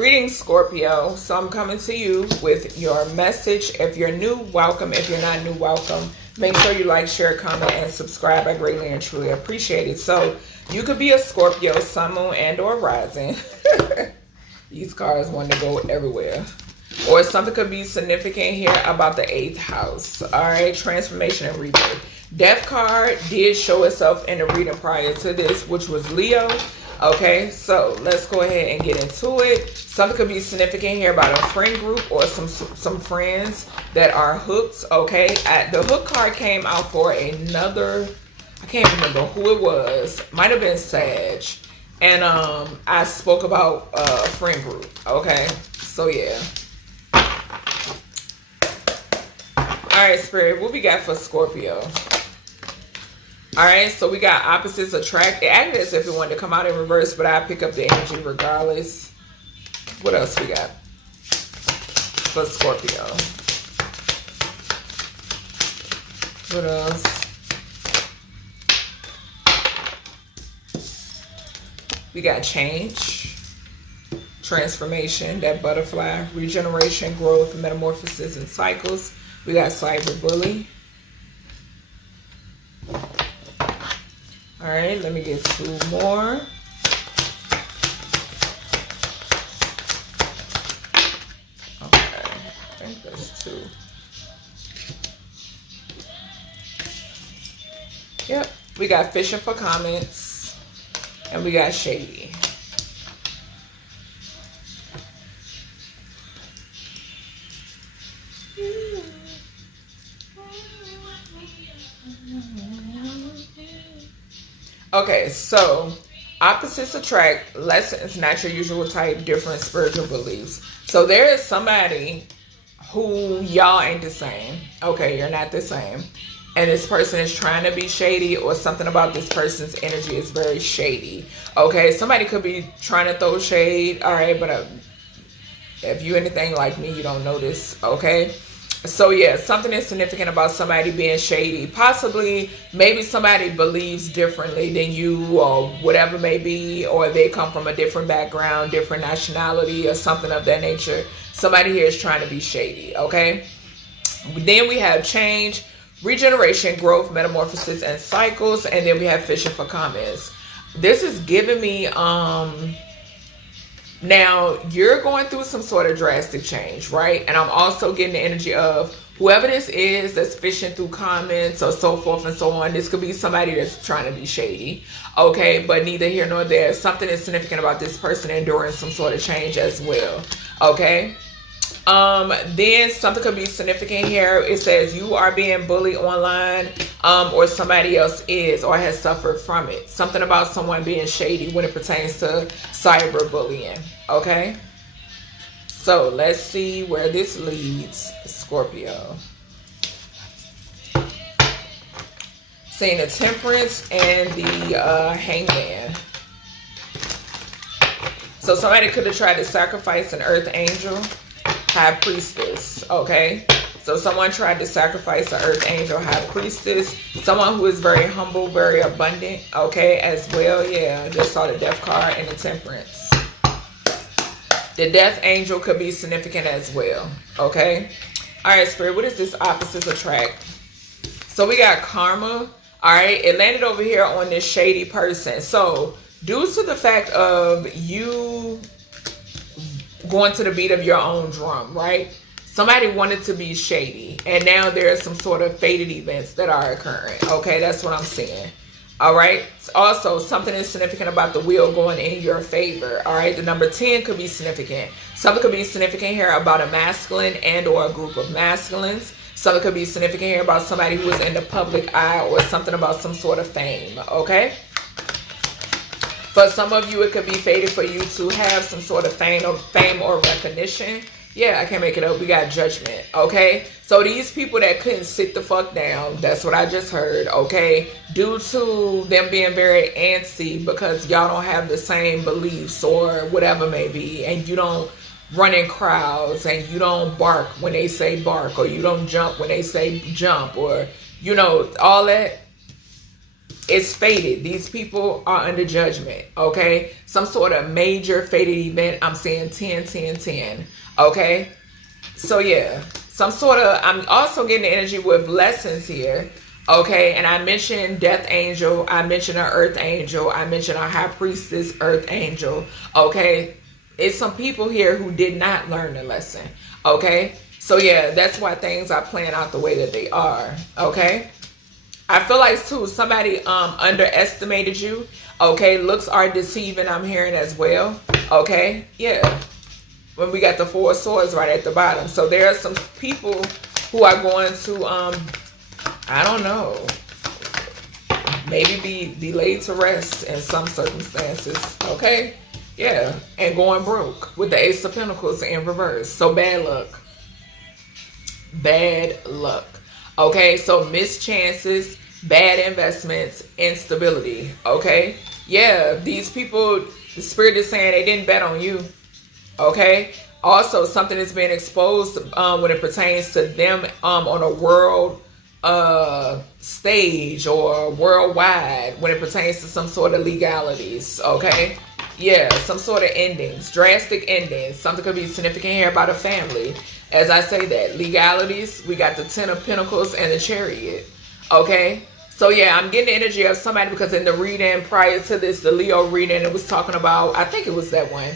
Greetings, Scorpio. So I'm coming to you with your message. If you're new, welcome. If you're not new, welcome. Make sure you like, share, comment, and subscribe. I greatly and truly appreciate it. So you could be a Scorpio, sun, moon, and or rising. These cards want to go everywhere. Or something could be significant here about the 8th house. All right, transformation and rebirth. Death card did show itself in the reading prior to this, which was Leo. Okay, so let's go ahead and get into it. Something could be significant here about a friend group or some friends that are hooked. Okay, the hook card came out for another, I can't remember who it was. Might have been Sag. And I spoke about a friend group. Okay, so yeah. All right, Spirit, what we got for Scorpio? All right, so we got opposites attract. It acted as if it wanted to come out in reverse, but I pick up the energy regardless. What else we got for Scorpio? What else? We got change, transformation, that butterfly, regeneration, growth, metamorphosis, and cycles. We got cyberbullying. All right, let me get 2 more. Okay, I think that's 2. Yep, we got fishing for comments, and we got shady. Okay, so opposites attract, lessons, not your usual type, different spiritual beliefs. So there is somebody who y'all ain't the same. Okay, you're not the same. And this person is trying to be shady, or something about this person's energy is very shady. Okay, somebody could be trying to throw shade. All right, but if you anything like me, you don't know this. Okay. So yeah, something is significant about somebody being shady. Possibly, maybe somebody believes differently than you, or whatever may be, or they come from a different background, different nationality, or something of that nature. Somebody here is trying to be shady, okay? Then we have change, regeneration, growth, metamorphosis, and cycles. And then we have fishing for comments. This is giving me, now, you're going through some sort of drastic change, right? And I'm also getting the energy of whoever this is that's fishing through comments or so forth and so on. This could be somebody that's trying to be shady, okay? But neither here nor there. Something is significant about this person enduring some sort of change as well, okay? Then something could be significant here. It says you are being bullied online, or somebody else is or has suffered from it. Something about someone being shady when it pertains to cyberbullying, okay? So let's see where this leads Scorpio. Seeing the Temperance and the Hangman. So somebody could have tried to sacrifice an earth angel, high priestess, okay? So someone tried to sacrifice an earth angel, high priestess, someone who is very humble, very abundant, okay, as well. Yeah, I just saw the death card and the Temperance. The death angel could be significant as well, okay? All right, Spirit, what is this opposites attract? So we got karma, all right? It landed over here on this shady person. So due to the fact of you going to the beat of your own drum, right? Somebody wanted to be shady, and now there are some sort of fated events that are occurring. Okay, that's what I'm seeing. All right. Also, something is significant about the wheel going in your favor. All right. The number 10 could be significant. Something could be significant here about a masculine and or a group of masculines. Something could be significant here about somebody who is in the public eye, or something about some sort of fame. Okay. For some of you, it could be fated for you to have some sort of fame or recognition. Yeah, I can't make it up. We got judgment, okay? So these people that couldn't sit the fuck down, that's what I just heard, okay? Due to them being very antsy because y'all don't have the same beliefs or whatever may be, and you don't run in crowds, and you don't bark when they say bark, or you don't jump when they say jump, or, you know, all that. It's fated. These people are under judgment, okay? Some sort of major fated event. I'm saying 10, 10, 10, okay? So yeah, some sort of, I'm also getting the energy with lessons here, okay? And I mentioned death angel, I mentioned an earth angel, I mentioned a high priestess earth angel, okay? It's some people here who did not learn the lesson, okay? So yeah, that's why things are playing out the way that they are, okay? I feel like too, somebody underestimated you, okay? Looks are deceiving, I'm hearing as well, okay? Yeah, when we got the 4 swords right at the bottom. So there are some people who are going to, I don't know, maybe be laid to rest in some circumstances, okay? Yeah, and going broke with the Ace of Pentacles in reverse. So bad luck. Bad luck. Okay, so missed chances, bad investments, instability. Okay, yeah, these people, the spirit is saying they didn't bet on you. Okay, also something is being exposed when it pertains to them on a world stage or worldwide when it pertains to some sort of legalities. Okay, yeah, some sort of endings, drastic endings. Something could be significant here about a family. As I say that, legalities, we got the 10 of Pentacles and the Chariot. Okay, so yeah, I'm getting the energy of somebody because in the reading prior to this, the Leo reading, it was talking about, I think it was that one,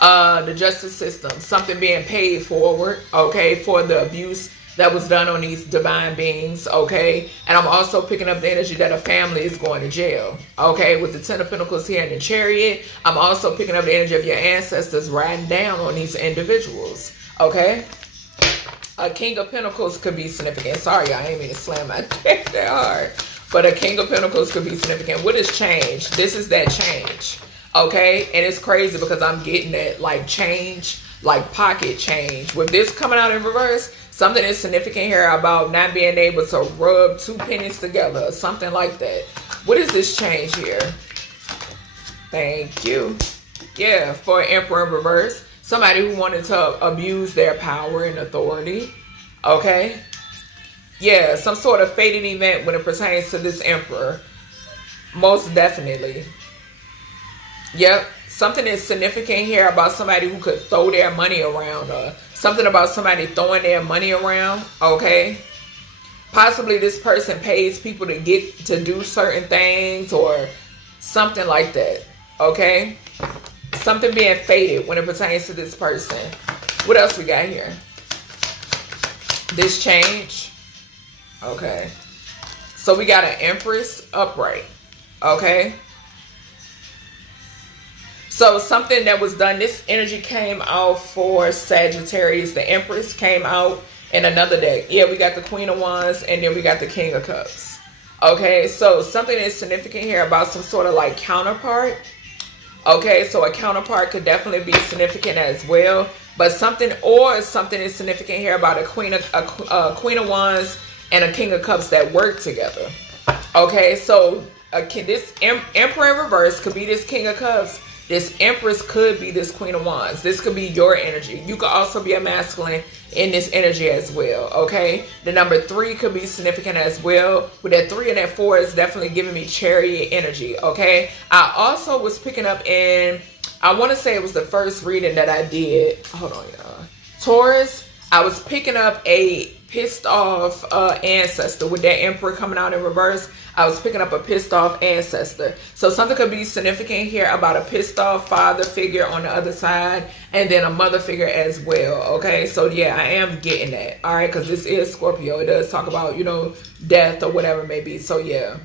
the justice system, something being paid forward, okay, for the abuse that was done on these divine beings, okay? And I'm also picking up the energy that a family is going to jail, okay? With the 10 of Pentacles here in the Chariot, I'm also picking up the energy of your ancestors riding down on these individuals, okay? A King of Pentacles could be significant. Sorry, I ain't mean to slam my deck that hard. But a King of Pentacles could be significant. What is change? This is that change, okay? And it's crazy because I'm getting that, like, change, like pocket change. With this coming out in reverse, something is significant here about not being able to rub 2 pennies together or something like that. What is this change here? Thank you. Yeah, for Emperor in reverse. Somebody who wanted to abuse their power and authority. Okay. Yeah, some sort of fated event when it pertains to this Emperor. Most definitely. Yep. Something is significant here about somebody who could throw their money around, or something about somebody throwing their money around, okay? Possibly this person pays people to get to do certain things or something like that, okay? Something being fated when it pertains to this person. What else we got here? This change, okay? So we got an Empress upright, okay? So something that was done, this energy came out for Sagittarius. The Empress came out in another deck. Yeah, we got the Queen of Wands and then we got the King of Cups. Okay, so something is significant here about some sort of like counterpart. Okay, so a counterpart could definitely be significant as well. But something is significant here about a Queen of Wands and a King of Cups that work together. Okay, so this Emperor in reverse could be this King of Cups. This Empress could be this Queen of Wands. This could be your energy. You could also be a masculine in this energy as well, okay? The number 3 could be significant as well. With that 3 and that 4 is definitely giving me Chariot energy, okay? I also was picking up in, I want to say it was the first reading that I did. Hold on, y'all. Taurus, I was picking up a pissed off ancestor with that Emperor coming out in reverse. I was picking up a pissed off ancestor. So something could be significant here about a pissed off father figure on the other side and then a mother figure as well. Okay, so yeah, I am getting that. All right, because this is Scorpio. It does talk about, you know, death or whatever it may be. So yeah.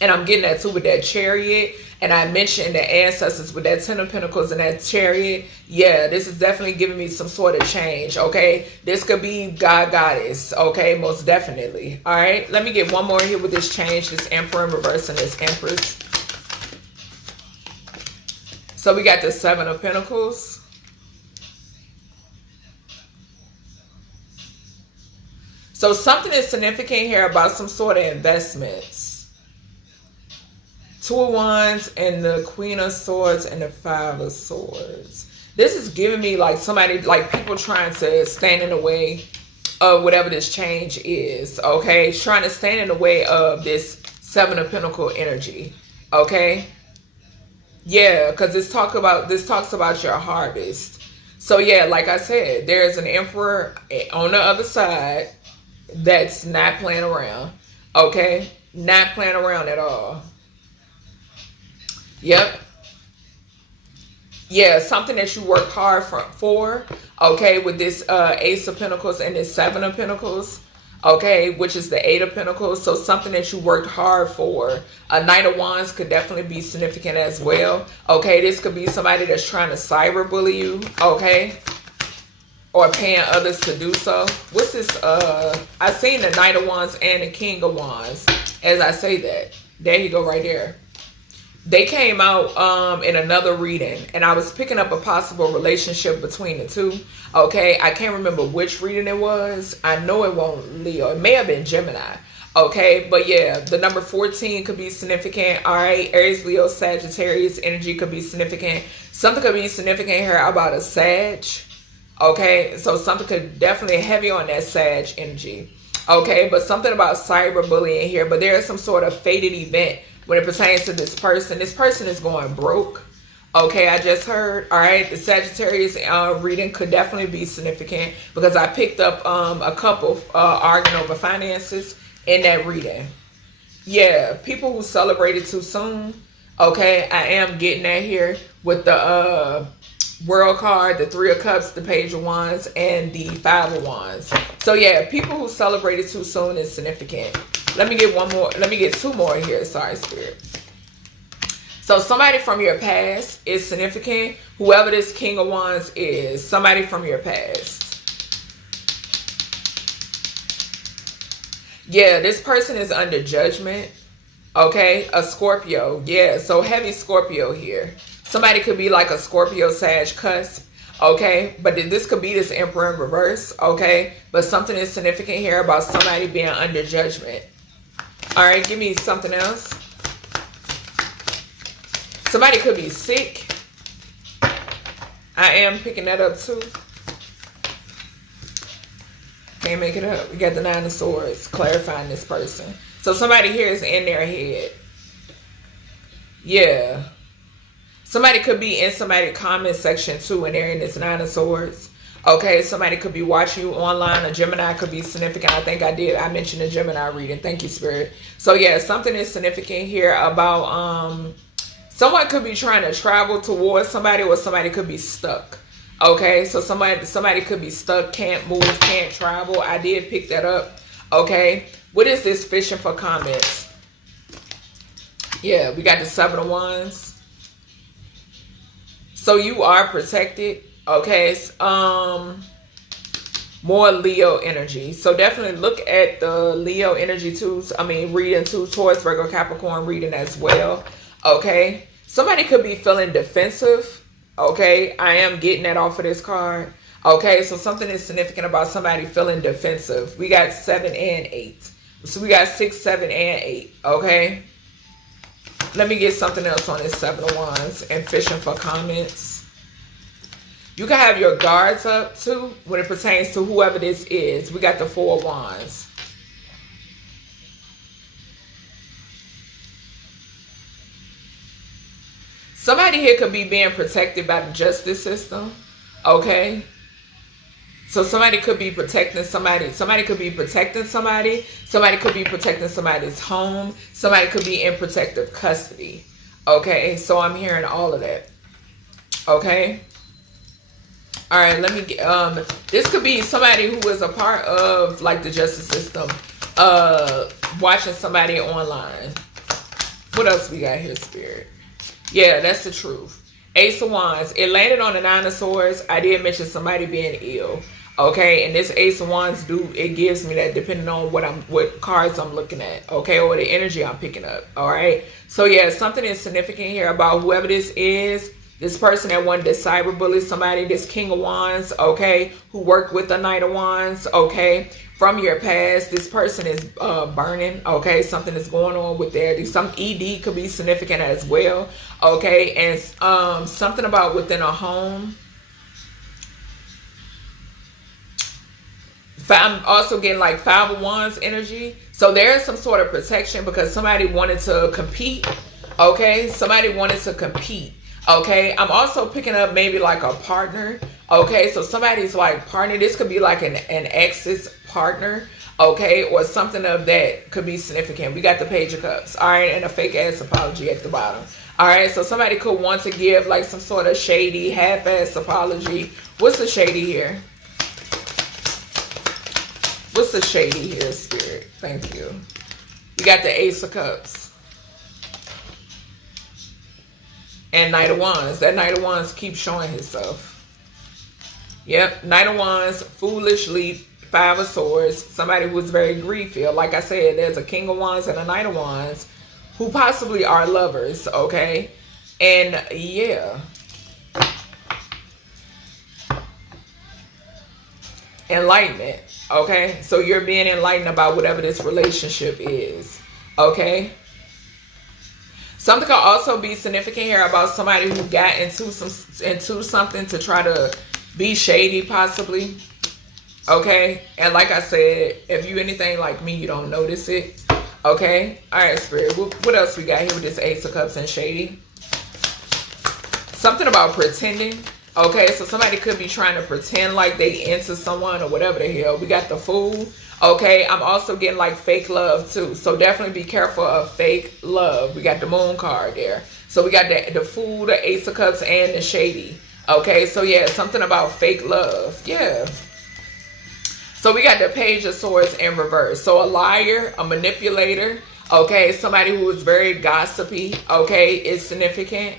And I'm getting that too with that Chariot. And I mentioned the ancestors with that 10 of Pentacles and that Chariot. Yeah, this is definitely giving me some sort of change, okay? This could be God, Goddess, okay? Most definitely. All right, let me get one more here with this change, this Emperor in reverse and this Empress. So we got the 7 of Pentacles. So something is significant here about some sort of investments. 2 of Wands and the Queen of Swords and the 5 of Swords. This is giving me like somebody, like people trying to stand in the way of whatever this change is, okay? Trying to stand in the way of this Seven of Pentacles energy. Okay. Yeah, because this talks about your harvest. So yeah, like I said, there's an Emperor on the other side that's not playing around. Okay, not playing around at all. Yep. Yeah, something that you work hard for. Okay, with this Ace of Pentacles and this Seven of Pentacles. Okay, which is the Eight of Pentacles. So something that you worked hard for. A Knight of Wands could definitely be significant as well. Okay, this could be somebody that's trying to cyberbully you. Okay, or paying others to do so. What's this? I seen the Knight of Wands and the King of Wands. As I say that, there you go, right there. They came out in another reading, and I was picking up a possible relationship between the two. Okay, I can't remember which reading it was. I know it won't Leo. It may have been Gemini. Okay, but yeah, the number 14 could be significant. All right, Aries, Leo, Sagittarius energy could be significant. Something could be significant here about a Sag. Okay, so something could definitely heavy on that Sag energy. Okay, but something about cyberbullying here. But there is some sort of fated event when it pertains to this person. This person is going broke. Okay, I just heard. All right, the Sagittarius reading could definitely be significant because I picked up a couple arguing over finances in that reading. Yeah, people who celebrated too soon. Okay, I am getting that here with the World card, the Three of Cups, the Page of Wands, and the Five of Wands. So yeah, people who celebrated too soon is significant. Let me get one more. Let me get two more here. Sorry, Spirit. So somebody from your past is significant. Whoever this King of Wands is, somebody from your past. Yeah, this person is under judgment. Okay, a Scorpio. Yeah, so heavy Scorpio here. Somebody could be like a Scorpio Sag cusp. Okay, but this could be this Emperor in reverse. Okay, but something is significant here about somebody being under judgment. All right, give me something else. Somebody could be sick. I am picking that up too. Can't make it up. We got the Nine of Swords clarifying this person. So somebody here is in their head. Yeah. Somebody could be in somebody's comment section too and they're in this Nine of Swords. Okay, somebody could be watching you online. A Gemini could be significant. I think I mentioned a Gemini reading. Thank you, Spirit. So yeah, something is significant here about someone could be trying to travel towards somebody, or somebody could be stuck. Okay, so somebody could be stuck, can't move, can't travel. I did pick that up. Okay, what is this fishing for comments? Yeah, we got the Seven of Wands. So you are protected. Okay, more Leo energy. So definitely look at the Leo energy too. I mean, reading too, Taurus, Virgo, Capricorn reading as well. Okay, somebody could be feeling defensive. Okay, I am getting that off of this card. Okay, so something is significant about somebody feeling defensive. We got 7 and 8. So we got 6, 7, and 8. Okay, let me get something else on this Seven of Wands and fishing for comments. You can have your guards up too when it pertains to whoever this is. We got the Four of Wands. Somebody here could be being protected by the justice system. Okay. So somebody could be protecting somebody. Somebody could be protecting somebody. Somebody could be protecting somebody's home. Somebody could be in protective custody. Okay. So I'm hearing all of that. Okay. All right, let me get, this could be somebody who is a part of like the justice system, watching somebody online. What else we got here, Spirit? Yeah, that's the truth. Ace of Wands. It landed on the Nine of Swords. I did mention somebody being ill. Okay, and this Ace of Wands it gives me that depending on what cards I'm looking at. Okay, or the energy I'm picking up. All right. So yeah, something is significant here about whoever this is. This person that wanted to cyberbully somebody, this King of Wands, okay, who worked with the Knight of Wands, okay, from your past. This person is burning, okay, something is going on with there. Some ED could be significant as well, okay, and something about within a home. I'm also getting like 5 of Wands energy. So there's some sort of protection because somebody wanted to compete. Okay, somebody wanted to compete. Okay, I'm also picking up maybe like a partner. Okay, so somebody's like partner. This could be like an ex's partner. Okay, or something of that could be significant. We got the Page of Cups. All right, and a fake ass apology at the bottom. All right, so somebody could want to give like some sort of shady, half-ass apology. What's the shady here? What's the shady here, Spirit? Thank you. We got the Ace of Cups. And Knight of Wands. That Knight of Wands keeps showing himself. Yep, Knight of Wands, foolish leap, 5 of Swords. Somebody who was very grief-filled. Like I said, there's a King of Wands and a Knight of Wands who possibly are lovers, okay? And yeah. Enlightenment, okay? So you're being enlightened about whatever this relationship is, okay? Something could also be significant here about somebody who got into something to try to be shady, possibly. Okay, and like I said, if you anything like me, you don't notice it. Okay, all right, Spirit. What else we got here with this Ace of Cups and shady? Something about pretending. Okay, so somebody could be trying to pretend like they into someone or whatever the hell. We got the Fool. Okay, I'm also getting like fake love too. So definitely be careful of fake love. We got the Moon card there. So we got the Fool, the Ace of Cups, and the shady. Okay, so yeah, something about fake love. Yeah. So we got the Page of Swords in reverse. So a liar, a manipulator, okay, somebody who is very gossipy, okay, is significant.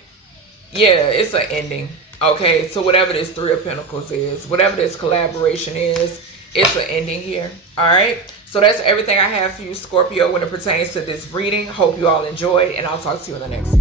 Yeah, it's an ending. Okay, so whatever this 3 of Pentacles is, whatever this collaboration is, it's an ending here. All right, so that's everything I have for you, Scorpio, when it pertains to this reading. Hope you all enjoyed, and I'll talk to you in the next one.